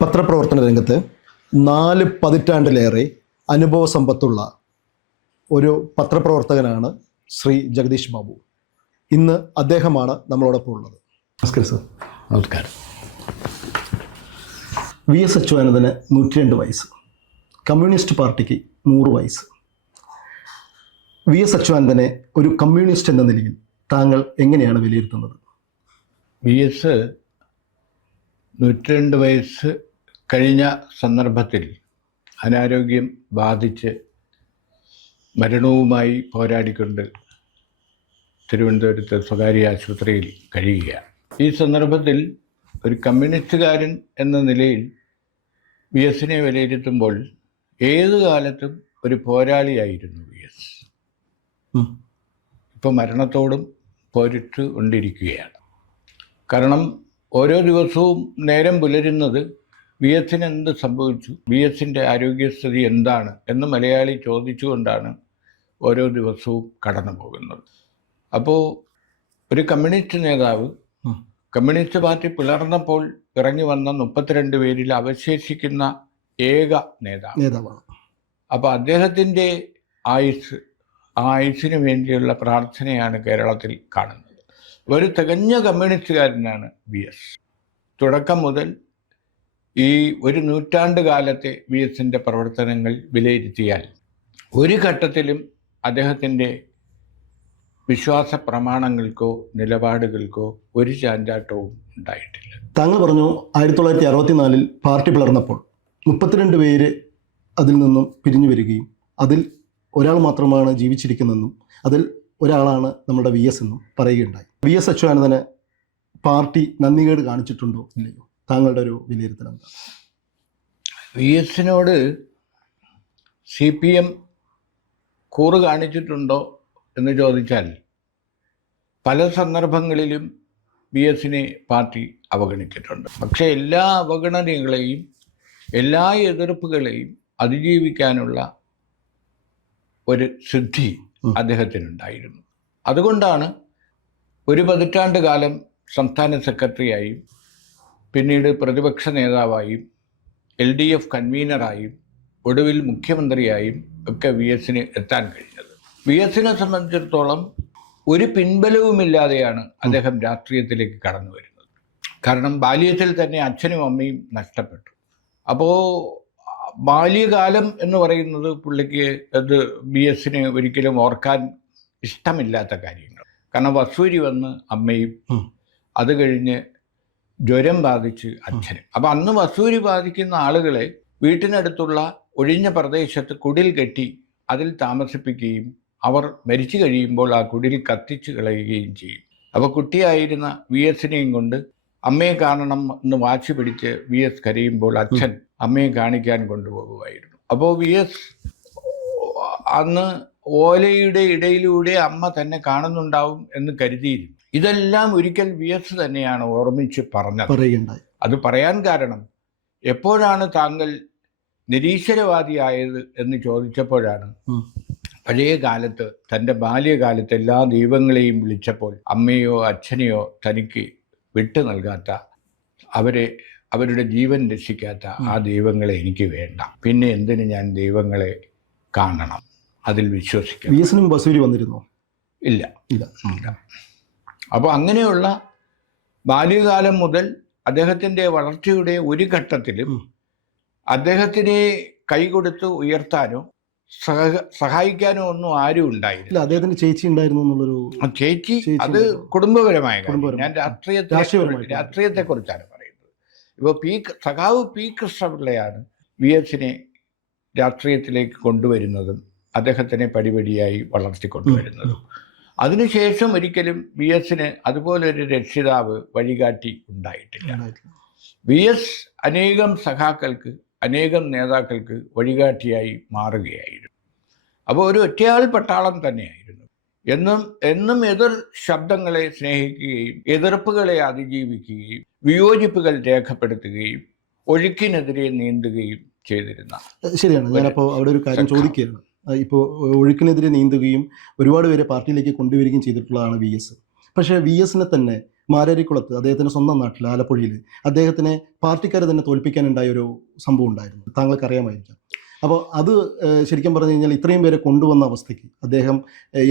പത്രപ്രവർത്തന രംഗത്ത് 4 പതിറ്റാണ്ടിലേറെ അനുഭവ സമ്പത്തുള്ള ഒരു പത്രപ്രവർത്തകനാണ് ശ്രീ ജഗദീഷ് ബാബു. ഇന്ന് അദ്ദേഹമാണ് നമ്മളോടൊപ്പം ഉള്ളത്. നമസ്കാരം സർ. നമസ്കാരം. VS അച്യുതാനന്ദന് 102 വയസ്സ്, കമ്മ്യൂണിസ്റ്റ് പാർട്ടിക്ക് 100 വയസ്സ്. VS അച്യുതാനന്ദനെ ഒരു കമ്മ്യൂണിസ്റ്റ് എന്ന നിലയിൽ താങ്കൾ എങ്ങനെയാണ് വിലയിരുത്തുന്നത്? VS 102 വയസ്സ് കഴിഞ്ഞ സന്ദർഭത്തിൽ അനാരോഗ്യം ബാധിച്ച് മരണവുമായി പോരാടിക്കൊണ്ട് തിരുവനന്തപുരത്ത് സ്വകാര്യ ആശുപത്രിയിൽ കഴിയുകയാണ്. ഈ സന്ദർഭത്തിൽ ഒരു കമ്മ്യൂണിസ്റ്റുകാരൻ എന്ന നിലയിൽ VSനെ വിലയിരുത്തുമ്പോൾ ഏതു കാലത്തും ഒരു പോരാളിയായിരുന്നു VS. ഇപ്പോൾ മരണത്തോടും പോരിട്ട് കൊണ്ടിരിക്കുകയാണ്. കാരണം ഓരോ ദിവസവും നേരം പുലരുന്നത് VSന് എന്ത് സംഭവിച്ചു, VSൻ്റെ ആരോഗ്യസ്ഥിതി എന്താണ് എന്ന് മലയാളി ചോദിച്ചുകൊണ്ടാണ് ഓരോ ദിവസവും കടന്നു പോകുന്നത്. അപ്പോൾ ഒരു കമ്മ്യൂണിസ്റ്റ് നേതാവ് കമ്മ്യൂണിസ്റ്റ് പാർട്ടി പിളർന്നപ്പോൾ ഇറങ്ങി വന്ന 32 പേരിൽ അവശേഷിക്കുന്ന ഏക നേതാവാണ്. അപ്പോൾ അദ്ദേഹത്തിൻ്റെ ആയുസ്, ആ ആയുസിന് വേണ്ടിയുള്ള പ്രാർത്ഥനയാണ് കേരളത്തിൽ കാണുന്നത്. ഒരു തികഞ്ഞ കമ്മ്യൂണിസ്റ്റുകാരനാണ് VS. തുടക്കം മുതൽ ഈ ഒരു നൂറ്റാണ്ട് കാലത്തെ VSൻ്റെ പ്രവർത്തനങ്ങൾ വിലയിരുത്തിയാൽ ഒരു ഘട്ടത്തിലും അദ്ദേഹത്തിൻ്റെ വിശ്വാസ പ്രമാണങ്ങൾക്കോ നിലപാടുകൾക്കോ ഒരു ചാഞ്ചാട്ടവും ഉണ്ടായിട്ടില്ല. താങ്കൾ പറഞ്ഞു 1964 പാർട്ടി പിളർന്നപ്പോൾ 32 പേര് അതിൽ നിന്നും പിരിഞ്ഞു വരികയും അതിൽ ഒരാൾ മാത്രമാണ് ജീവിച്ചിരിക്കുന്നതെന്നും അതിൽ ഒരാളാണ് നമ്മുടെ VS എന്നും പറയുകയുണ്ടായി. VS അച്യുതാനന്ദന് പാർട്ടി നന്ദികേട് കാണിച്ചിട്ടുണ്ടോ ഇല്ലയോ? താങ്കളുടെ ഒരു വിലയിരുത്തൽ എന്താണ്? VSനോട് CPM കൂറ് കാണിച്ചിട്ടുണ്ടോ എന്ന് ചോദിച്ചാൽ പല സന്ദർഭങ്ങളിലും VSനെ പാർട്ടി അവഗണിച്ചിട്ടുണ്ട്. പക്ഷേ എല്ലാ അവഗണനകളെയും എല്ലാ എതിർപ്പുകളെയും അതിജീവിക്കാനുള്ള ഒരു സിദ്ധി അദ്ദേഹത്തിനുണ്ടായിരുന്നു. അതുകൊണ്ടാണ് ഒരു പതിറ്റാണ്ട് കാലം സംസ്ഥാന സെക്രട്ടറിയായും പിന്നീട് പ്രതിപക്ഷ നേതാവായും LDF കൺവീനറായും ഒടുവിൽ മുഖ്യമന്ത്രിയായും ഒക്കെ VSന് എത്താൻ കഴിഞ്ഞത്. VSനെ സംബന്ധിച്ചിടത്തോളം ഒരു പിൻബലവുമില്ലാതെയാണ് അദ്ദേഹം രാഷ്ട്രീയത്തിലേക്ക് കടന്നു വരുന്നത്. കാരണം ബാല്യത്തിൽ തന്നെ അച്ഛനും അമ്മയും നഷ്ടപ്പെട്ടു. അപ്പോൾ ബാല്യകാലം എന്ന് പറയുന്നത് പുള്ളിക്ക് അത് VSന് ഒരിക്കലും ഓർക്കാൻ ഇഷ്ടമില്ലാത്ത കാര്യങ്ങൾ. കാരണം വസൂരി വന്ന് അമ്മയും, അത് കഴിഞ്ഞ് ജ്വരം ബാധിച്ച് അച്ഛനും. അപ്പം അന്ന് വസൂരി ബാധിക്കുന്ന ആളുകളെ വീട്ടിനടുത്തുള്ള ഒഴിഞ്ഞ പ്രദേശത്ത് കുടിൽ കെട്ടി അതിൽ താമസിപ്പിക്കുകയും അവർ മരിച്ചു കഴിയുമ്പോൾ ആ കുടിൽ കത്തിച്ച് കളയുകയും ചെയ്യും. അപ്പോൾ കുട്ടിയായിരുന്ന VSനെയും കൊണ്ട് അമ്മയെ കാണണം എന്ന് വാശി പിടിച്ച് VS കരയുമ്പോൾ അച്ഛൻ അമ്മയെ കാണിക്കാൻ കൊണ്ടുപോകുമായിരുന്നു. അപ്പോൾ VS അന്ന് ഓലയുടെ ഇടയിലൂടെ അമ്മ തന്നെ കാണുന്നുണ്ടാവും എന്ന് കരുതിയിരുന്നു. ഇതെല്ലാം ഒരിക്കൽ VS തന്നെയാണ് ഓർമ്മിച്ച് പറയുകയുണ്ടായി. അത് പറയാൻ കാരണം എപ്പോഴാണ് താങ്കൾ നിരീശ്വരവാദിയായത് എന്ന് ചോദിച്ചപ്പോഴാണ് പഴയ കാലത്ത് തൻ്റെ ബാല്യകാലത്ത് എല്ലാ ദൈവങ്ങളെയും വിളിച്ചപ്പോൾ അമ്മയോ അച്ഛനെയോ തനിക്ക് വിട്ടു നൽകാത്ത, അവരുടെ ജീവൻ രക്ഷിക്കാത്ത ആ ദൈവങ്ങളെ എനിക്ക് വേണ്ട, പിന്നെ എന്തിന് ഞാൻ ദൈവങ്ങളെ കാണണം, അതിൽ വിശ്വസിക്കണം. VSനും വസൂരി വന്നിരുന്നോ? ഇല്ല. അപ്പോൾ അങ്ങനെയുള്ള ബാല്യകാലം മുതൽ അദ്ദേഹത്തിൻ്റെ വളർച്ചയുടെ ഒരു ഘട്ടത്തിലും അദ്ദേഹത്തിനെ കൈകൊടുത്ത് ഉയർത്താനോ സഹായിക്കാനോ ഒന്നും ആരും ഉണ്ടായില്ല. അദ്ദേഹത്തിന് ചേച്ചി ഉണ്ടായിരുന്നു എന്നുള്ളൊരു ചേച്ചി, അത് കുടുംബപരമായ കാര്യം. ഞാൻ രാഷ്ട്രീയത്തെക്കുറിച്ചാണ് പറയുന്നത്. ഇപ്പോൾ സഖാവ് P കൃഷ്ണപിള്ളയാണ് VSനെ രാഷ്ട്രീയത്തിലേക്ക് കൊണ്ടുവരുന്നതും അദ്ദേഹത്തിനെ പടിപടിയായി വളർത്തിക്കൊണ്ടുവരുന്നതും. അതിനുശേഷം ഒരിക്കലും VSന് അതുപോലൊരു രക്ഷിതാവ് വഴികാട്ടി ഉണ്ടായിട്ടില്ല. VS അനേകം സഖാക്കൾക്ക്, അനേകം നേതാക്കൾക്ക് വഴികാട്ടിയായി മാറുകയായിരുന്നു. അപ്പോൾ ഒരു ഒറ്റയാൾ പട്ടാളം തന്നെയായിരുന്നു. എന്നും എതിർ ശബ്ദങ്ങളെ സ്നേഹിക്കുകയും എതിർപ്പുകളെ അതിജീവിക്കുകയും വിയോജിപ്പുകൾ രേഖപ്പെടുത്തുകയും ഒഴുക്കിനെതിരെ നീന്തുകയും ചെയ്തിരുന്ന. ശരിയാണ്. ഞാനപ്പോൾ അവിടെ ഒരു കാര്യം ചോദിക്കുകയാണ്. ഇപ്പോൾ ഒഴുക്കിനെതിരെ നീന്തുകയും ഒരുപാട് പേരെ പാർട്ടിയിലേക്ക് കൊണ്ടുവരികയും ചെയ്തിട്ടുള്ളതാണ് VS. പക്ഷേ VSനെ തന്നെ മാരാരിക്കുളത്ത് അദ്ദേഹത്തിൻ്റെ സ്വന്തം നാട്ടിൽ ആലപ്പുഴയിൽ അദ്ദേഹത്തിനെ പാർട്ടിക്കാരെ തന്നെ തോൽപ്പിക്കാനുണ്ടായ ഒരു സംഭവം ഉണ്ടായിരുന്നു, താങ്കൾക്ക് അറിയാമായിരിക്കാം. അപ്പോൾ അത് ശരിക്കും പറഞ്ഞു കഴിഞ്ഞാൽ ഇത്രയും പേരെ കൊണ്ടുവന്ന അവസ്ഥയ്ക്ക് അദ്ദേഹം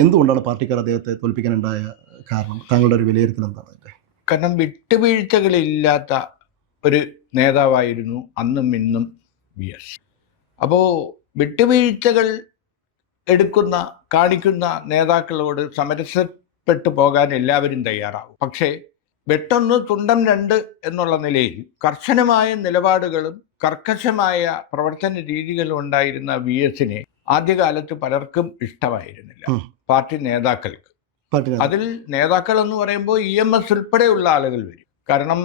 എന്തുകൊണ്ടാണ് പാർട്ടിക്കാർ അദ്ദേഹത്തെ തോൽപ്പിക്കാനുണ്ടായ കാരണം? താങ്കളുടെ ഒരു വിലയിരുത്തൽ എന്താണ് അതിൻ്റെ? കാരണം വിട്ടുവീഴ്ചകളില്ലാത്ത ഒരു നേതാവായിരുന്നു അന്നും ഇന്നും VS. അപ്പോൾ വിട്ടുവീഴ്ചകൾ കാണിക്കുന്ന നേതാക്കളോട് സമരസപ്പെട്ടു പോകാൻ എല്ലാവരും തയ്യാറാവും. പക്ഷേ വെട്ടൊന്ന് തുണ്ടം രണ്ട് എന്നുള്ള നിലയിൽ കർശനമായ നിലപാടുകളും കർക്കശമായ പ്രവർത്തന രീതികളും ഉണ്ടായിരുന്ന VSനെ ആദ്യകാലത്ത് പലർക്കും ഇഷ്ടമായിരുന്നില്ല, പാർട്ടി നേതാക്കൾക്ക്. അതിൽ നേതാക്കൾ എന്ന് പറയുമ്പോൾ EMS ഉൾപ്പെടെയുള്ള ആളുകൾ വരും. കാരണം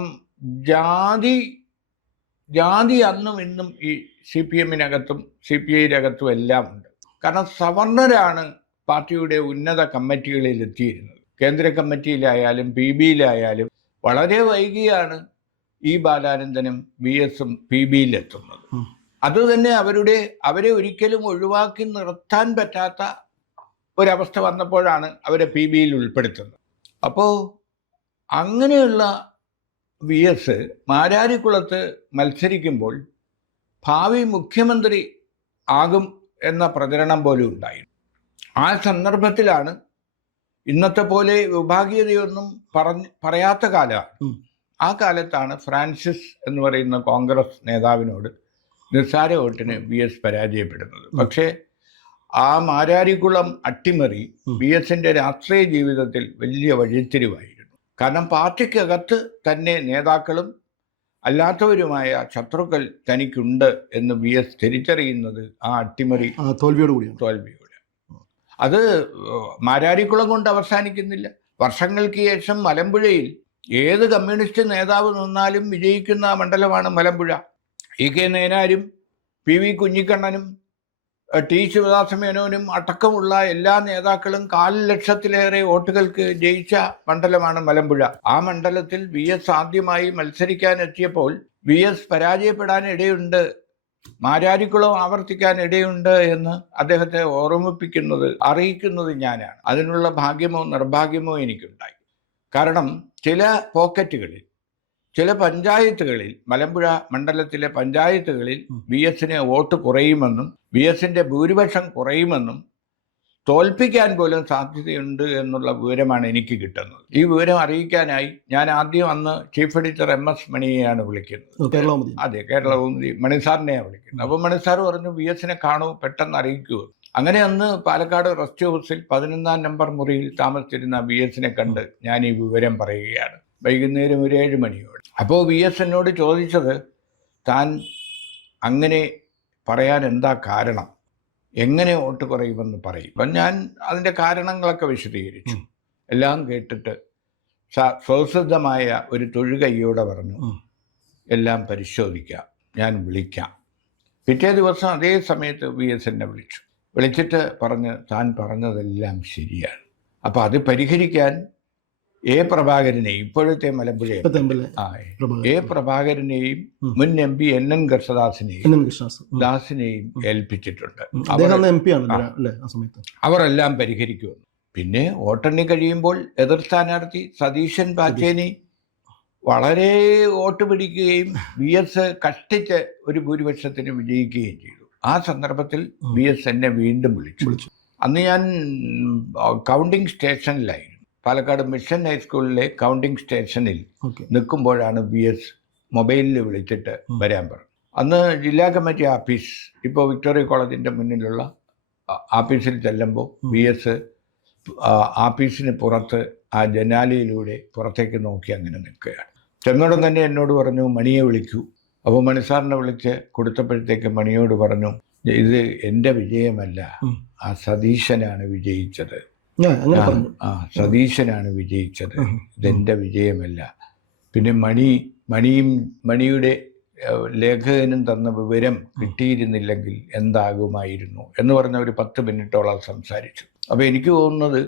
ജാതി അന്നും ഇന്നും ഈ CPM-നകത്തും CPI-നകത്തും എല്ലാം ഉണ്ട്. കാരണം സവർണരാണ് പാർട്ടിയുടെ ഉന്നത കമ്മിറ്റികളിൽ എത്തിയിരുന്നത്. കേന്ദ്ര കമ്മിറ്റിയിലായാലും PB-യിലായാലും വളരെ വൈകിയാണ് ബാലാനന്ദനും VS-ഉം PB-യിലെത്തുന്നത്. അതുതന്നെ അവരെ ഒരിക്കലും ഒഴിവാക്കി നിർത്താൻ പറ്റാത്ത ഒരവസ്ഥ വന്നപ്പോഴാണ് അവരെ PB-യിൽ ഉൾപ്പെടുത്തുന്നത്. അപ്പോൾ അങ്ങനെയുള്ള VS മാരാരിക്കുളത്ത് മത്സരിക്കുമ്പോൾ ഭാവി മുഖ്യമന്ത്രി ആകും എന്ന പ്രചരണം പോലും ഉണ്ടായിരുന്നു. ആ സന്ദർഭത്തിലാണ് ഇന്നത്തെ പോലെ വിഭാഗീയതയൊന്നും പറയാത്ത കാലമാണ്. ആ കാലത്താണ് ഫ്രാൻസിസ് എന്ന് പറയുന്ന കോൺഗ്രസ് നേതാവിനോട് നിസ്സാര വോട്ടിന് VS പരാജയപ്പെടുന്നത്. പക്ഷേ ആ മാരാരിക്കുളം അട്ടിമറി VS-ന്റെ രാഷ്ട്രീയ ജീവിതത്തിൽ വലിയ വഴിത്തിരിവായിരുന്നു. കാരണം പാർട്ടിക്കകത്ത് തന്നെ നേതാക്കളും അല്ലാത്തവരുമായ ശത്രുക്കൾ തനിക്കുണ്ട് എന്ന് VS തിരിച്ചറിയുന്നത് ആ അട്ടിമറി തോൽവിയോടെ. അത് മാരാരിക്കുളം കൊണ്ട് അവസാനിക്കുന്നില്ല. വർഷങ്ങൾക്ക് ശേഷം മലമ്പുഴയിൽ ഏത് കമ്മ്യൂണിസ്റ്റ് നേതാവ് നിന്നാലും വിജയിക്കുന്ന മണ്ഡലമാണ് മലമ്പുഴ. EK നേനാരും PV കുഞ്ഞിക്കണ്ണനും T ശിവദാസമേനോനും അടക്കമുള്ള എല്ലാ നേതാക്കളും 400,000-ലേറെ വോട്ടുകൾക്ക് ജയിച്ച മണ്ഡലമാണ് മലമ്പുഴ. ആ മണ്ഡലത്തിൽ VS ആദ്യമായി മത്സരിക്കാൻ എത്തിയപ്പോൾ VS പരാജയപ്പെടാൻ ഇടയുണ്ട്, മാരാരിക്കുളം ആവർത്തിക്കാൻ ഇടയുണ്ട് എന്ന് അദ്ദേഹത്തെ അറിയിക്കുന്നത് ഞാനാണ്. അതിനുള്ള ഭാഗ്യമോ നിർഭാഗ്യമോ എനിക്കുണ്ടായി. കാരണം ചില പോക്കറ്റുകളിൽ, ചില പഞ്ചായത്തുകളിൽ, മലമ്പുഴ മണ്ഡലത്തിലെ പഞ്ചായത്തുകളിൽ VS-ന് വോട്ട് കുറയുമെന്നും VS-ന്റെ ഭൂരിപക്ഷം കുറയുമെന്നും തോൽപ്പിക്കാൻ പോലും സാധ്യതയുണ്ട് എന്നുള്ള വിവരമാണ് എനിക്ക് കിട്ടുന്നത്. ഈ വിവരം അറിയിക്കാനായി ഞാൻ ആദ്യം അന്ന് ചീഫ് എഡിറ്റർ MS മണിയെയാണ് വിളിക്കുന്നത്. അതെ, കേരളകൗമുദി മണിസാറിനെയാണ് വിളിക്കുന്നത്. അപ്പോൾ മണിസാർ പറഞ്ഞു VS-നെ കാണൂ, പെട്ടെന്ന് അറിയിക്കൂ. അങ്ങനെ അന്ന് പാലക്കാട് റെസ്റ്റ് ഹൗസിൽ 11-ാം നമ്പർ മുറിയിൽ താമസിച്ചിരുന്ന VS-നെ കണ്ട് ഞാൻ ഈ വിവരം പറയുകയാണ്, വൈകുന്നേരം ഒരു 7 മണിയോടെ. അപ്പോൾ VS എന്നോട് ചോദിച്ചത്, താൻ അങ്ങനെ പറയാൻ എന്താ കാരണം, എങ്ങനെ വോട്ട് കുറയുമെന്ന് പറയും. അപ്പം ഞാൻ അതിൻ്റെ കാരണങ്ങളൊക്കെ വിശദീകരിച്ചു. എല്ലാം കേട്ടിട്ട് സ്വസിദ്ധമായ ഒരു തൊഴുകയ്യോടെ പറഞ്ഞു, എല്ലാം പരിശോധിക്കാം, ഞാൻ വിളിക്കാം. പിറ്റേ ദിവസം അതേ സമയത്ത് VS എന്നെ വിളിച്ചിട്ട് പറഞ്ഞ്, താൻ പറഞ്ഞതെല്ലാം ശരിയാണ്. അപ്പോൾ അത് പരിഹരിക്കാൻ പ്രഭാകരനെയും, ഇപ്പോഴത്തെ മലമ്പുഴ പ്രഭാകരനെയും മുൻ MP NN കൃഷ്ണദാസിനെയും ഏൽപ്പിച്ചിട്ടുണ്ട്. അവരെല്ലാം പരിഹരിക്കുമെന്ന്. പിന്നെ വോട്ടെണ്ണി കഴിയുമ്പോൾ എതിർ സ്ഥാനാർത്ഥി സതീശൻ പാച്ചേനി വളരെ വോട്ട് പിടിക്കുകയും VS കഷ്ടിച്ച് ഒരു ഭൂരിപക്ഷത്തിന് വിജയിക്കുകയും ചെയ്തു. ആ സന്ദർഭത്തിൽ VS എന്നെ വീണ്ടും വിളിച്ചു. അന്ന് ഞാൻ കൗണ്ടിംഗ് സ്റ്റേഷനിലായിരുന്നു. പാലക്കാട് മിഷൻ ഹൈസ്കൂളിലെ കൗണ്ടിംഗ് സ്റ്റേഷനിൽ നിൽക്കുമ്പോഴാണ് VS മൊബൈലിൽ വിളിച്ചിട്ട് വരാൻ പറഞ്ഞു. അന്ന് ജില്ലാ കമ്മിറ്റി ആഫീസ്, ഇപ്പോൾ വിക്ടോറിയ കോളേജിൻ്റെ മുന്നിലുള്ള ആഫീസിൽ ചെല്ലുമ്പോൾ VS ആഫീസിന് പുറത്ത് ആ ജനാലയിലൂടെ പുറത്തേക്ക് നോക്കി അങ്ങനെ നിൽക്കുകയാണ്. ചെന്നോടം തന്നെ എന്നോട് പറഞ്ഞു, മണിയെ വിളിക്കൂ. അപ്പോൾ മണിസാറിനെ വിളിച്ച് കൊടുത്തപ്പോഴത്തേക്ക് മണിയോട് പറഞ്ഞു, ഇത് എൻ്റെ വിജയമല്ല, ആ സതീശനാണ് വിജയിച്ചത്. സതീശനാണ് വിജയിച്ചത്, ഇതെൻ്റെ വിജയമല്ല. പിന്നെ മണിയുടെ ലേഖകനും തന്ന വിവരം കിട്ടിയിരുന്നില്ലെങ്കിൽ എന്താകുമായിരുന്നു എന്ന് പറഞ്ഞ ഒരു 10 മിനിറ്റോളം സംസാരിച്ചു. അപ്പോൾ എനിക്ക് തോന്നുന്നത്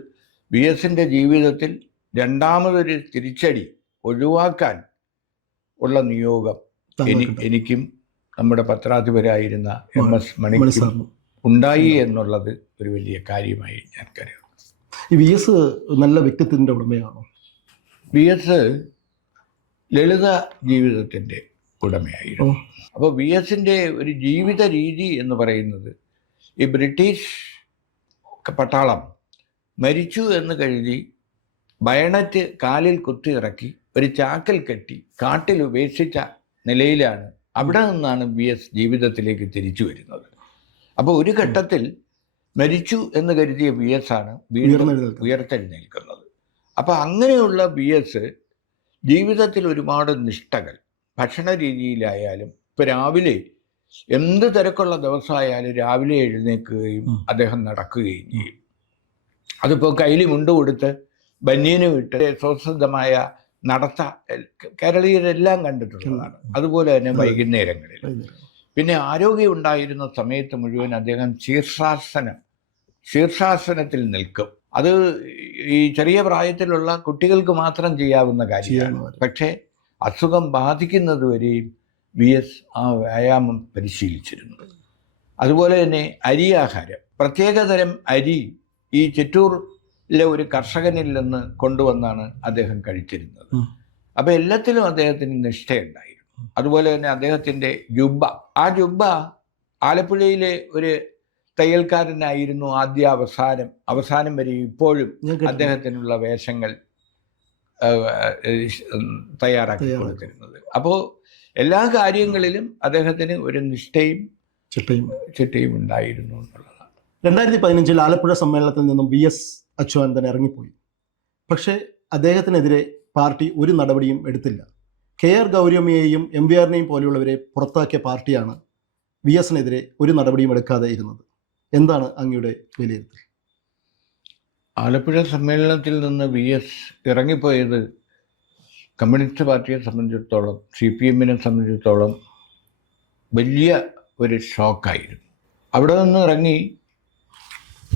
VS-ന്റെ ജീവിതത്തിൽ രണ്ടാമതൊരു തിരിച്ചടി ഒഴിവാക്കാൻ ഉള്ള നിയോഗം എനിക്കും നമ്മുടെ പത്രാധിപരായിരുന്ന MS മണിക്കും ഉണ്ടായി എന്നുള്ളത് ഒരു വലിയ കാര്യമായി ഞാൻ കരുതുന്നു. ഈ VS നല്ല വ്യക്തിത്വത്തിൻ്റെ ഉടമയാണോ? വി എസ് ലളിത ജീവിതത്തിൻ്റെ ഉടമയായിരുന്നു. അപ്പോൾ വി എസിൻ്റെ ഒരു ജീവിത രീതി എന്ന് പറയുന്നത്, ഈ ബ്രിട്ടീഷ് പട്ടാളം മരിച്ചു എന്ന് കരുതി ബയണറ്റ് കാലിൽ കുത്തിയിറക്കി ഒരു ചാക്കിൽ കെട്ടി കാട്ടിൽ ഉപേക്ഷിച്ച നിലയിലാണ്, അവിടെ നിന്നാണ് വി എസ് ജീവിതത്തിലേക്ക് തിരിച്ചു വരുന്നത്. അപ്പോൾ ഒരു ഘട്ടത്തിൽ മരിച്ചു എന്ന് കരുതിയ വി എസ് ആണ് വീണ്ടും ഉയർത്തെഴുന്നേൽക്കുന്നത്. അപ്പോൾ അങ്ങനെയുള്ള വി എസ് ജീവിതത്തിൽ ഒരുപാട് നിഷ്ഠകൾ, ഭക്ഷണ രീതിയിലായാലും, ഇപ്പോൾ രാവിലെ എന്ത് തിരക്കുള്ള ദിവസമായാലും രാവിലെ എഴുന്നേൽക്കുകയും അദ്ദേഹം നടക്കുകയും ചെയ്യും. അതിപ്പോൾ കയ്യിൽ മുണ്ട് കൊടുത്ത് ബനിയന് വിട്ട് സ്വസിദ്ധമായ നടത്ത കേരളീയരെല്ലാം കണ്ടിട്ടുള്ളതാണ്. അതുപോലെ തന്നെ വൈകുന്നേരങ്ങളിൽ. പിന്നെ ആരോഗ്യം ഉണ്ടായിരുന്ന സമയത്ത് മുഴുവൻ അദ്ദേഹം ശീർഷാസനത്തിൽ നിൽക്കും. അത് ഈ ചെറിയ പ്രായത്തിലുള്ള കുട്ടികൾക്ക് മാത്രം ചെയ്യാവുന്ന കാര്യമാണ്. പക്ഷേ അസുഖം ബാധിക്കുന്നത് വരെയും വി എസ് ആ വ്യായാമം പരിശീലിച്ചിരുന്നു. അതുപോലെ തന്നെ അരിയാഹാരം, പ്രത്യേകതരം അരി ഈ ചിറ്റൂരിലെ ഒരു കർഷകനിൽ നിന്ന് കൊണ്ടുവന്നാണ് അദ്ദേഹം കഴിച്ചിരുന്നത്. അപ്പോൾ എല്ലാത്തിലും അദ്ദേഹത്തിന് നിഷ്ഠയുണ്ടായിരുന്നു. അതുപോലെ തന്നെ അദ്ദേഹത്തിൻ്റെ ജുബ്ബ, ആ ജുബ്ബ ആലപ്പുഴയിലെ ഒരു തയ്യൽക്കാരനായിരുന്നു അവസാനം വരെ ഇപ്പോഴും അദ്ദേഹത്തിനുള്ള വേഷങ്ങൾ തയ്യാറാക്കി കൊടുത്തിരുന്നത്. അപ്പോൾ എല്ലാ കാര്യങ്ങളിലും അദ്ദേഹത്തിന് ഒരു നിഷ്ഠയും ചിട്ടയും ഉണ്ടായിരുന്നു എന്നുള്ളതാണ്. 2015 ആലപ്പുഴ സമ്മേളനത്തിൽ നിന്നും വി എസ് അച്യുതാനന്ദൻ ഇറങ്ങിപ്പോയി. പക്ഷേ അദ്ദേഹത്തിനെതിരെ പാർട്ടി ഒരു നടപടിയും എടുത്തില്ല. KR ഗൗരിയമ്മയെയും MVR-നെയും പോലെയുള്ളവരെ പുറത്താക്കിയ പാർട്ടിയാണ് വി എസിനെതിരെ ഒരു നടപടിയും എടുക്കാതെ ഇരുന്നത്. എന്താണ് അങ്ങയുടെ വിലയിരുത്തൽ? ആലപ്പുഴ സമ്മേളനത്തിൽ നിന്ന് വി എസ് ഇറങ്ങിപ്പോയത് കമ്മ്യൂണിസ്റ്റ് പാർട്ടിയെ സംബന്ധിച്ചിടത്തോളം, CPM-നെ സംബന്ധിച്ചിടത്തോളം വലിയ ഒരു ഷോക്കായിരുന്നു. അവിടെ നിന്ന് ഇറങ്ങി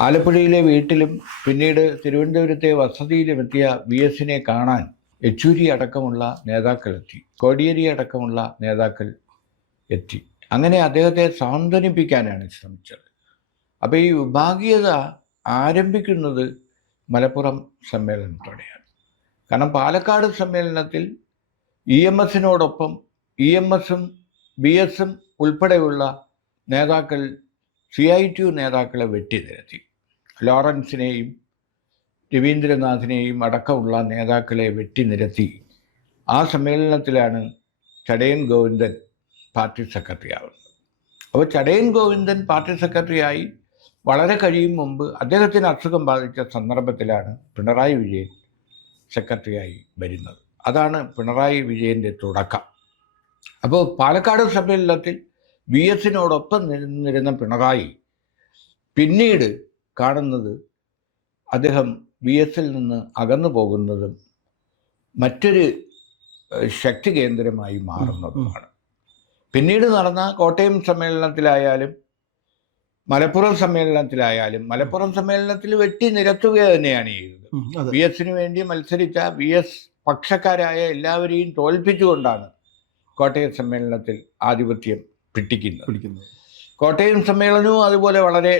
ആലപ്പുഴയിലെ വീട്ടിലും പിന്നീട് തിരുവനന്തപുരത്തെ വസതിയിലുമെത്തിയ വി എസിനെ കാണാൻ യെച്ചൂരി അടക്കമുള്ള നേതാക്കൾ എത്തി, കോടിയേരി അടക്കമുള്ള നേതാക്കൾ എത്തി. അങ്ങനെ അദ്ദേഹത്തെ സാന്ത്വനിപ്പിക്കാനാണ് ശ്രമിച്ചത്. അപ്പോൾ ഈ വിഭാഗീയത ആരംഭിക്കുന്നത് മലപ്പുറം സമ്മേളനത്തോടെയാണ്. കാരണം പാലക്കാട് സമ്മേളനത്തിൽ EMS-നോടൊപ്പം EMS-ഉം BS-ഉം ഉൾപ്പെടെയുള്ള നേതാക്കൾ CITU നേതാക്കളെ വെട്ടിനിരത്തി. ലോറൻസിനെയും രവീന്ദ്രനാഥിനെയും അടക്കമുള്ള നേതാക്കളെ വെട്ടിനിരത്തി. ആ സമ്മേളനത്തിലാണ് ചടയൻ ഗോവിന്ദൻ പാർട്ടി സെക്രട്ടറി ആവുന്നത്. അപ്പോൾ ചടയൻ ഗോവിന്ദൻ പാർട്ടി സെക്രട്ടറിയായി വളരെ കഴിയും മുമ്പ് അദ്ദേഹത്തിന് അസുഖം ബാധിച്ച സന്ദർഭത്തിലാണ് പിണറായി വിജയൻ സെക്രട്ടറിയായി വരുന്നത്. അതാണ് പിണറായി വിജയൻ്റെ തുടക്കം. അപ്പോൾ പാലക്കാട് സമ്മേളനത്തിൽ BS-നോടൊപ്പം നിന്നിരുന്ന പിണറായി പിന്നീട് കാണുന്നത് അദ്ദേഹം BS-ൽ നിന്ന് അകന്നു പോകുന്നതും മറ്റൊരു ശക്തി കേന്ദ്രമായി മാറുന്നതുമാണ്. പിന്നീട് നടന്ന കോട്ടയം സമ്മേളനത്തിലായാലും മലപ്പുറം സമ്മേളനത്തിൽ വെട്ടി നിരത്തുക തന്നെയാണ് ചെയ്തത്. BS-ന് വേണ്ടി മത്സരിച്ച BS പക്ഷക്കാരായ എല്ലാവരെയും തോൽപ്പിച്ചുകൊണ്ടാണ് കോട്ടയം സമ്മേളനത്തിൽ ആധിപത്യം പിടിക്കുന്നത്. കോട്ടയം സമ്മേളനവും അതുപോലെ വളരെ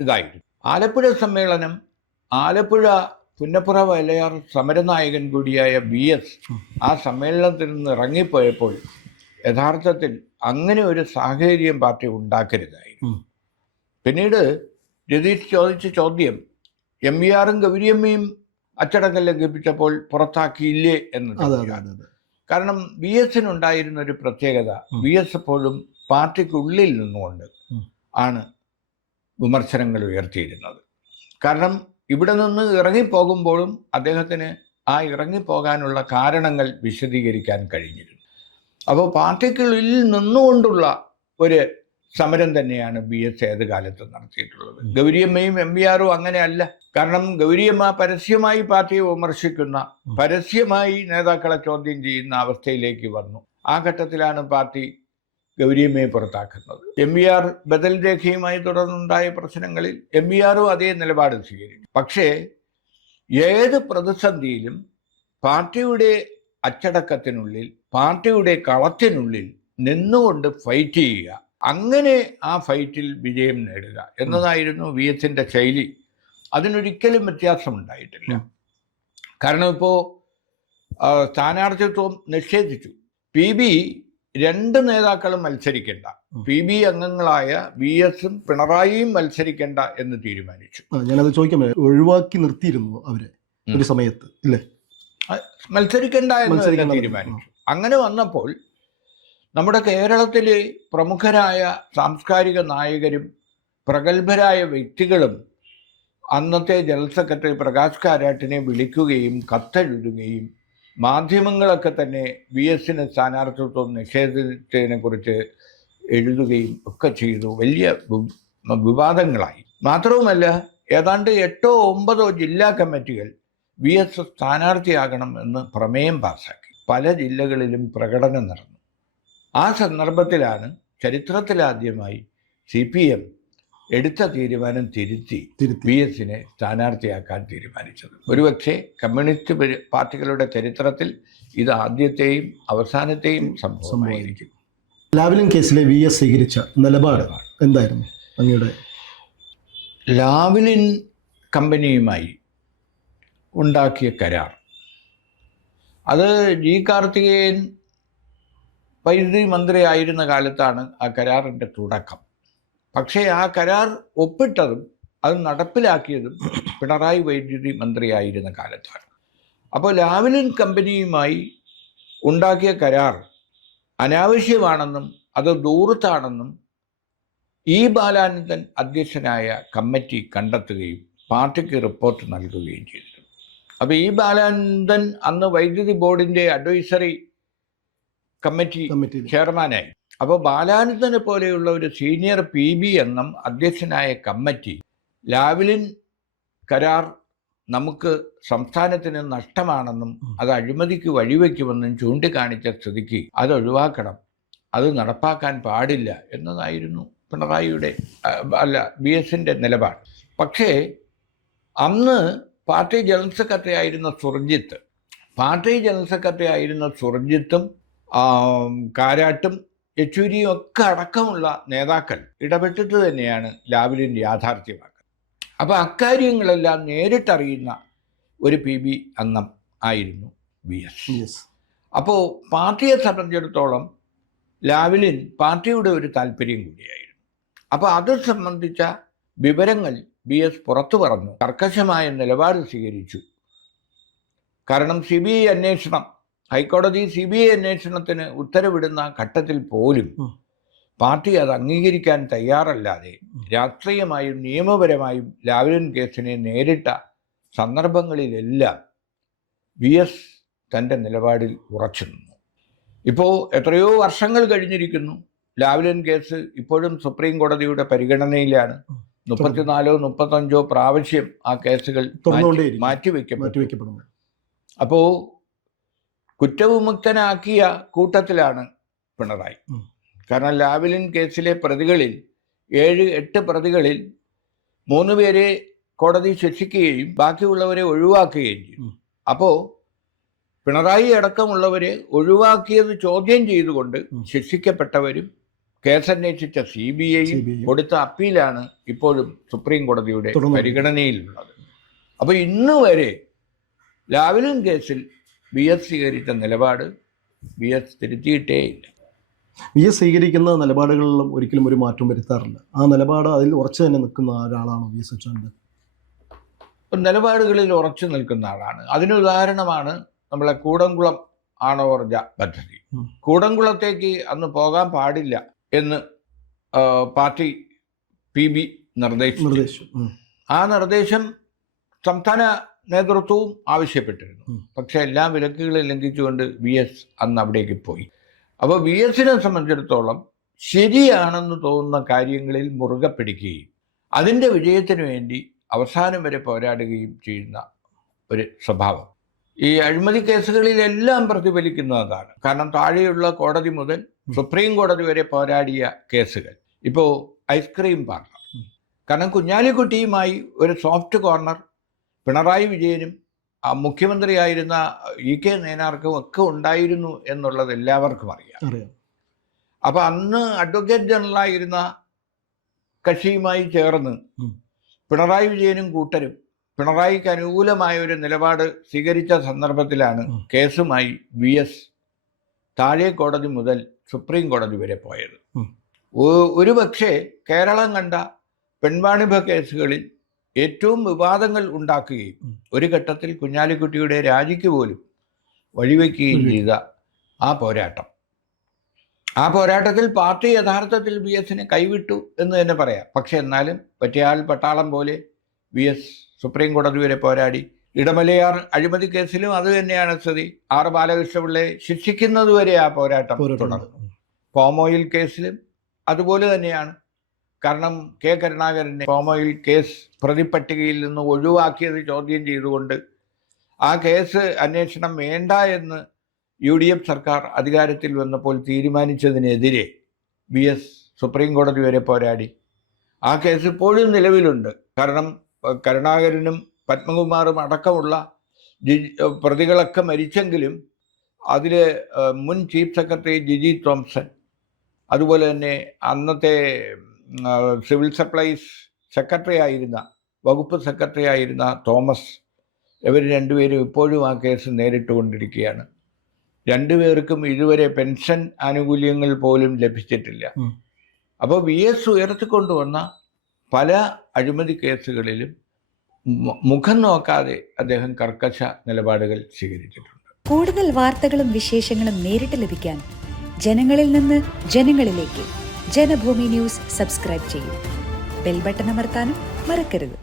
ഇതായിരുന്നു. ആലപ്പുഴ സമ്മേളനം, ആലപ്പുഴ പുന്നപ്പുറ വയലയാർ സമരനായകൻ കൂടിയായ BS ആ സമ്മേളനത്തിൽ നിന്ന് ഇറങ്ങിപ്പോയപ്പോൾ യഥാർത്ഥത്തിൽ അങ്ങനെ ഒരു സാഹചര്യം പാർട്ടി ഉണ്ടാക്കരുതായിരുന്നു. പിന്നീട് രതീഷ് ചോദിച്ച ചോദ്യം, MVR-ഉം ഗൗരിയമ്മയും അച്ചടക്കം ലംഘിപ്പിച്ചപ്പോൾ പുറത്താക്കിയില്ലേ എന്നത്. കാരണം BS-നുണ്ടായിരുന്ന ഒരു പ്രത്യേകത, BS എപ്പോഴും പാർട്ടിക്കുള്ളിൽ നിന്നുകൊണ്ട് ആണ് വിമർശനങ്ങൾ ഉയർത്തിയിരുന്നത്. കാരണം ഇവിടെ നിന്ന് ഇറങ്ങിപ്പോകുമ്പോഴും അദ്ദേഹത്തിന് ആ ഇറങ്ങിപ്പോകാനുള്ള കാരണങ്ങൾ വിശദീകരിക്കാൻ കഴിഞ്ഞിരുന്നു. അപ്പോൾ പാർട്ടിക്കുള്ളിൽ നിന്നുകൊണ്ടുള്ള ഒരു സമരം തന്നെയാണ് BS ഏത് കാലത്ത് നടത്തിയിട്ടുള്ളത്. ഗൗരിയമ്മയും MVR-ഉം അങ്ങനെയല്ല. കാരണം ഗൗരിയമ്മ പരസ്യമായി പാർട്ടിയെ വിമർശിക്കുന്ന, പരസ്യമായി നേതാക്കളെ ചോദ്യം ചെയ്യുന്ന അവസ്ഥയിലേക്ക് വന്നു. ആ ഘട്ടത്തിലാണ് പാർട്ടി ഗൗരിയമ്മയെ പുറത്താക്കുന്നത്. MVR ബദൽ രേഖയുമായി തുടർന്നുണ്ടായ പ്രശ്നങ്ങളിൽ MVR-ഉം അതേ നിലപാട് സ്വീകരിക്കും. പക്ഷേ ഏത് പ്രതിസന്ധിയിലും പാർട്ടിയുടെ അച്ചടക്കത്തിനുള്ളിൽ, പാർട്ടിയുടെ കളത്തിനുള്ളിൽ നിന്നുകൊണ്ട് ഫൈറ്റ് ചെയ്യുക, അങ്ങനെ ആ ഫൈറ്റിൽ വിജയം നേടുക എന്നതായിരുന്നു VS-ന്റെ ശൈലി. അതിനൊരിക്കലും വ്യത്യാസമുണ്ടായിട്ടില്ല. കാരണം ഇപ്പോൾ സ്ഥാനാർത്ഥിത്വം നിഷേധിച്ചു. PB 2 നേതാക്കളും മത്സരിക്കേണ്ട, PB അംഗങ്ങളായ VS-ഉം പിണറായിയും മത്സരിക്കേണ്ട എന്ന് തീരുമാനിച്ചു. ഞാനത് ചോദിക്കാൻ ഒഴിവാക്കി നിർത്തിയിരുന്നു അവരെ ഒരു സമയത്ത്, ഇല്ലേ? മത്സരിക്കേണ്ട എന്ന് തീരുമാനിച്ചു. അങ്ങനെ വന്നപ്പോൾ നമ്മുടെ കേരളത്തിലെ പ്രമുഖരായ സാംസ്കാരിക നായകരും പ്രഗത്ഭരായ വ്യക്തികളും അന്നത്തെ ജനറൽ സെക്രട്ടറി പ്രകാശ് കാരാട്ടിനെ വിളിക്കുകയും കത്തെഴുതുകയും മാധ്യമങ്ങളൊക്കെ തന്നെ VS-ന് സ്ഥാനാർത്ഥിത്വം നിഷേധിച്ചതിനെ കുറിച്ച് എഴുതുകയും ഒക്കെ ചെയ്തു. വലിയ വിവാദങ്ങളായി. മാത്രവുമല്ല, ഏതാണ്ട് 8 or 9 ജില്ലാ കമ്മിറ്റികൾ VS സ്ഥാനാർത്ഥിയാകണം എന്ന് പ്രമേയം പാസാക്കി. പല ജില്ലകളിലും പ്രകടനം നടന്നു. ആ സന്ദർഭത്തിലാണ് ചരിത്രത്തിലാദ്യമായി CPM എടുത്ത തീരുമാനം തിരുത്തി VS-നെ സ്ഥാനാർത്ഥിയാക്കാൻ തീരുമാനിച്ചത്. ഒരുപക്ഷെ കമ്മ്യൂണിസ്റ്റ് പാർട്ടികളുടെ ചരിത്രത്തിൽ ഇത് ആദ്യത്തെയും അവസാനത്തെയും സംഭവമായിരിക്കും. ലാവ്ലിൻ കേസിലെ VS സ്വീകരിച്ച നിലപാട് എന്തായിരുന്നു അങ്ങയുടെ? ലാവ്ലിൻ കമ്പനിയുമായി ഉണ്ടാക്കിയ കരാർ, അത് G. കാർത്തികേയൻ വൈദ്യുതി മന്ത്രിയായിരുന്ന കാലത്താണ് ആ കരാറിൻ്റെ തുടക്കം. പക്ഷേ ആ കരാർ ഒപ്പിട്ടതും അത് നടപ്പിലാക്കിയതും പിണറായി വൈദ്യുതി മന്ത്രിയായിരുന്ന കാലത്താണ്. അപ്പോൾ ലാവ്ലിൻ കമ്പനിയുമായി ഉണ്ടാക്കിയ കരാർ അനാവശ്യമാണെന്നും അത് ദൂർത്താണെന്നും E. ബാലാനന്ദൻ അധ്യക്ഷനായ കമ്മിറ്റി കണ്ടെത്തുകയും പാർട്ടിക്ക് റിപ്പോർട്ട് നൽകുകയും ചെയ്തിരുന്നു. അപ്പോൾ E. ബാലാനന്ദൻ അന്ന് വൈദ്യുതി ബോർഡിൻ്റെ അഡ്വൈസറി കമ്മിറ്റി ചെയർമാനായി. അപ്പോൾ ബാലാനന്ദനെ പോലെയുള്ള ഒരു സീനിയർ PB അംഗം അധ്യക്ഷനായ കമ്മിറ്റി ലാവ്ലിൻ കരാർ നമുക്ക് സംസ്ഥാനത്തിന് നഷ്ടമാണെന്നും അത് അഴിമതിക്ക് വഴിവെക്കുമെന്നും ചൂണ്ടിക്കാണിച്ച സ്ഥിതിക്ക് അത് ഒഴിവാക്കണം, അത് നടപ്പാക്കാൻ പാടില്ല എന്നതായിരുന്നു പിണറായിയുടെ VS-ന്റെ നിലപാട്. പക്ഷേ അന്ന് പാർട്ടി ജനറൽ സെക്രട്ടറി ആയിരുന്ന സുർജിത്തും കാരാട്ടും യെച്ചൂരിയും ഒക്കെ അടക്കമുള്ള നേതാക്കൾ ഇടപെട്ടിട്ട് തന്നെയാണ് ലാവ്ലിൻ യാഥാർത്ഥ്യമാക്കുന്നത്. അപ്പോൾ അക്കാര്യങ്ങളെല്ലാം നേരിട്ടറിയുന്ന ഒരു PB അംഗം ആയിരുന്നു VS. അപ്പോൾ പാർട്ടിയെ സംബന്ധിച്ചിടത്തോളം ലാവ്ലിൻ പാർട്ടിയുടെ ഒരു താല്പര്യം കൂടിയായിരുന്നു. അപ്പോൾ അത് സംബന്ധിച്ച വിവരങ്ങൾ VS പുറത്തു പറഞ്ഞു, കർക്കശമായ നിലപാട് സ്വീകരിച്ചു. കാരണം CBI അന്വേഷണം, ഹൈക്കോടതി CBI അന്വേഷണത്തിന് ഉത്തരവിടുന്ന ഘട്ടത്തിൽ പോലും പാർട്ടി അത് അംഗീകരിക്കാൻ തയ്യാറല്ലാതെ രാഷ്ട്രീയമായും നിയമപരമായും ലാവ്ലിൻ കേസിനെ നേരിട്ട സന്ദർഭങ്ങളിലെല്ലാം VS തൻ്റെ നിലപാടിൽ ഉറച്ചു നിന്നു. ഇപ്പോൾ എത്രയോ വർഷങ്ങൾ കഴിഞ്ഞിരിക്കുന്നു. ലാവ്ലിൻ കേസ് ഇപ്പോഴും സുപ്രീം കോടതിയുടെ പരിഗണനയിലാണ്. 34-35 പ്രാവശ്യം ആ കേസുകൾ മാറ്റിവെക്കപ്പെടുന്നു. അപ്പോൾ കുറ്റവിമുക്തനാക്കിയ കൂട്ടത്തിലാണ് പിണറായി. കാരണം ലാവ്ലിൻ കേസിലെ പ്രതികളിൽ 7-8 പ്രതികളിൽ 3 പേരെ കോടതി ശിക്ഷിക്കുകയും ബാക്കിയുള്ളവരെ ഒഴിവാക്കുകയും ചെയ്തു. അപ്പോൾ പിണറായി അടക്കമുള്ളവരെ ഒഴിവാക്കിയത് ചോദ്യം ചെയ്തുകൊണ്ട് ശിക്ഷിക്കപ്പെട്ടവരും കേസന്വേഷിച്ച CBIയും കൊടുത്ത അപ്പീലാണ് ഇപ്പോഴും സുപ്രീം കോടതിയുടെ പരിഗണനയിലുള്ളത്. അപ്പോൾ ഇന്ന് വരെ ലാവ്ലിൻ കേസിൽ VS സ്വീകരിച്ച നിലപാട് VS തിരുത്തിയിട്ടേയില്ല. VS സ്വീകരിക്കുന്ന നിലപാടുകളിലും ഒരിക്കലും ഒരു മാറ്റം വരുത്താറില്ല. ആ നിലപാട് അതിൽ ഉറച്ചു തന്നെ നിൽക്കുന്ന ഒരാളാണ് VS അച്യുതാനന്ദൻ. നിലപാടുകളിൽ ഉറച്ചു നിൽക്കുന്ന ആളാണ്. അതിനുദാഹരണമാണ് നമ്മളെ കൂടംകുളം ആണവോർജ പദ്ധതി. കൂടംകുളത്തേക്ക് അന്ന് പോകാൻ പാടില്ല എന്ന് പാർട്ടി PB നിർദ്ദേശിച്ചു. ആ നിർദ്ദേശം സംസ്ഥാന നേതൃത്വവും ആവശ്യപ്പെട്ടിരുന്നു. പക്ഷെ എല്ലാ വിലക്കുകളും ലംഘിച്ചുകൊണ്ട് VS അന്ന് അവിടേക്ക് പോയി. അപ്പോൾ VS-നെ സംബന്ധിച്ചിടത്തോളം ശരിയാണെന്ന് തോന്നുന്ന കാര്യങ്ങളിൽ മുറുകെ പിടിക്കുകയും അതിൻ്റെ വിജയത്തിന് വേണ്ടി അവസാനം വരെ പോരാടുകയും ചെയ്യുന്ന ഒരു സ്വഭാവം ഈ അഴിമതി കേസുകളിലെല്ലാം പ്രതിഫലിക്കുന്നതാണ്. കാരണം താഴെയുള്ള കോടതി മുതൽ സുപ്രീം കോടതി വരെ പോരാടിയ കേസുകൾ. ഇപ്പോൾ ഐസ്ക്രീം പാർലർ, കാരണം കുഞ്ഞാലിക്കുട്ടിയുമായി ഒരു സോഫ്റ്റ് കോർണർ പിണറായി വിജയനും മുഖ്യമന്ത്രിയായിരുന്ന EK നയനാർക്കും ഒക്കെ ഉണ്ടായിരുന്നു എന്നുള്ളത് എല്ലാവർക്കും അറിയാം. അപ്പം അന്ന് അഡ്വക്കേറ്റ് ജനറലായിരുന്ന കക്ഷിയുമായി ചേർന്ന് പിണറായി വിജയനും കൂട്ടരും പിണറായിക്ക് അനുകൂലമായ ഒരു നിലപാട് സ്വീകരിച്ച സന്ദർഭത്തിലാണ് കേസുമായി VS താഴെ കോടതി മുതൽ സുപ്രീം കോടതി വരെ പോയത്. ഒരു പക്ഷേ കേരളം കണ്ട പെൺവാണിഭ കേസുകളിൽ ഏറ്റവും വിവാദങ്ങൾ ഉണ്ടാക്കുകയും ഒരു ഘട്ടത്തിൽ കുഞ്ഞാലിക്കുട്ടിയുടെ രാജിക്ക് പോലും വഴിവെക്കുകയും ചെയ്ത ആ പോരാട്ടത്തിൽ പാർട്ടി യഥാർത്ഥത്തിൽ VSനെ കൈവിട്ടു എന്ന് തന്നെ പറയാം. പക്ഷെ എന്നാലും പറ്റിയാൽ പട്ടാളം പോലെ VS സുപ്രീം കോടതി വരെ പോരാടി. ഇടമലയാർ അഴിമതി കേസിലും അത് തന്നെയാണ് സ്ഥിതി. R ബാലകൃഷ്ണപിള്ളയെ ശിക്ഷിക്കുന്നതുവരെ ആ പോരാട്ടം തുടർന്നു. പാമോയിൽ കേസിലും അതുപോലെ തന്നെയാണ്. കാരണം K കരുണാകരനെ പാമോയിൽ കേസ് പ്രതിപട്ടികയിൽ നിന്ന് ഒഴിവാക്കിയത് ചോദ്യം ചെയ്തുകൊണ്ട് ആ കേസ് അന്വേഷണം വേണ്ട എന്ന് UDF സർക്കാർ അധികാരത്തിൽ വന്നപ്പോൾ തീരുമാനിച്ചതിനെതിരെ VS സുപ്രീം കോടതി വരെ പോരാടി. ആ കേസ് ഇപ്പോഴും നിലവിലുണ്ട്. കാരണം കരുണാകരനും പത്മകുമാറും അടക്കമുള്ള പ്രതികളൊക്കെ മരിച്ചെങ്കിലും അതിൽ മുൻ ചീഫ് സെക്രട്ടറി ജിജി തോംസൺ, അതുപോലെ തന്നെ അന്നത്തെ സിവിൽ സപ്ലൈസ് വകുപ്പ് സെക്രട്ടറി ആയിരുന്ന തോമസ്, ഇവർ രണ്ടുപേരും ഇപ്പോഴും ആ കേസ് നേരിട്ടുകൊണ്ടിരിക്കുകയാണ്. രണ്ടുപേർക്കും ഇതുവരെ പെൻഷൻ ആനുകൂല്യങ്ങൾ പോലും ലഭിച്ചിട്ടില്ല. അപ്പോൾ VS ഉയർത്തിക്കൊണ്ടുവന്ന പല അഴിമതി കേസുകളിലും മുഖം നോക്കാതെ അദ്ദേഹം കർക്കശ നിലപാടുകൾ സ്വീകരിച്ചിട്ടുണ്ട്. കൂടുതൽ വാർത്തകളും വിശേഷങ്ങളും നേരിട്ട് ലഭിക്കാൻ ജനങ്ങളിൽ നിന്ന് ജനങ്ങളിലേക്ക് ജനഭൂമി ന്യൂസ് സബ്സ്ക്രൈബ് ചെയ്യൂ. ബെൽ ബട്ടൺ അമർത്താനും മറക്കരുത്.